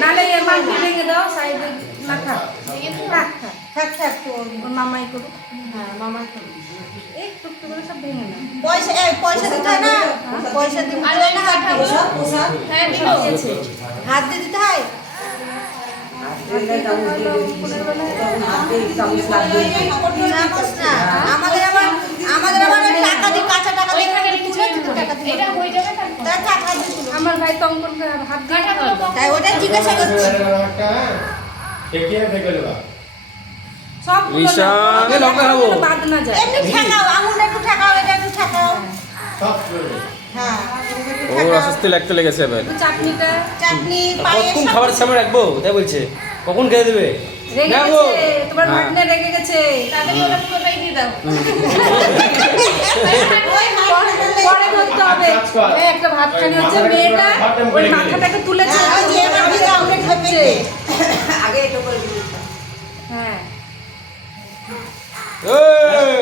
নালে এর মাটি ভেঙে দাও সাইডে না থাক থাক তো ওর মামাই করুক হ্যাঁ মামাই করুক একটু একটু করে সব ভেঙে না পয়সা দিতে হয় না পয়সা দিতে হয় না হ্যাঁ দিয়েছে হাত দিয়ে দিতে হয় আমাদের আবার টাকা দিয়ে কাঁচা টাকা দিয়ে তুলে দিতে টাকা দিয়ে এটা হয়ে যাবে তারপর আমার ভাই তো অঙ্কন করে হাত দিয়ে তাই ওটা জিজ্ঞাসা করছি সব ঈশানকে লঙ্কা খাবো। বাদ না যায় এমনি ঠেকাও আঙুলটা একটু ঠেকাও এটা একটু ঠেকাও হ্যাঁ ওর অস্বস্তি লাগতে লেগেছে এবার। একটু চাটনিটা চাটনি কতক্ষণ খাবার সামনে রাখবো তাই বলছে কখন খেয়ে দেবে রেগে যাবো। গেছে তোমার হ্যাঁ। ভাগ্নে রেগে গেছে তাহলে ওটা পুরোটাই দিয়ে দাও পরে ধরতে হবে এই একটা ভাতখানি হচ্ছে মেয়েটা ওই মাথাটাকে তুলেছে আমরা খাচ্ছে আগে এটা করে দিই হ্যাঁ এই!